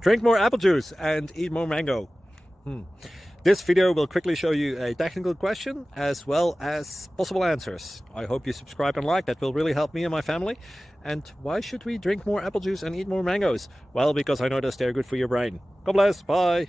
Drink more apple juice and eat more mango. This video will quickly show you a technical question as well as possible answers. I hope you subscribe and like, that will really help me and my family. And why should we drink more apple juice and eat more mangoes? Well, because I noticed they're good for your brain. God bless, bye.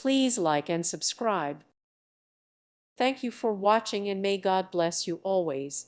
Please like and subscribe. Thank you for watching and may God bless you always.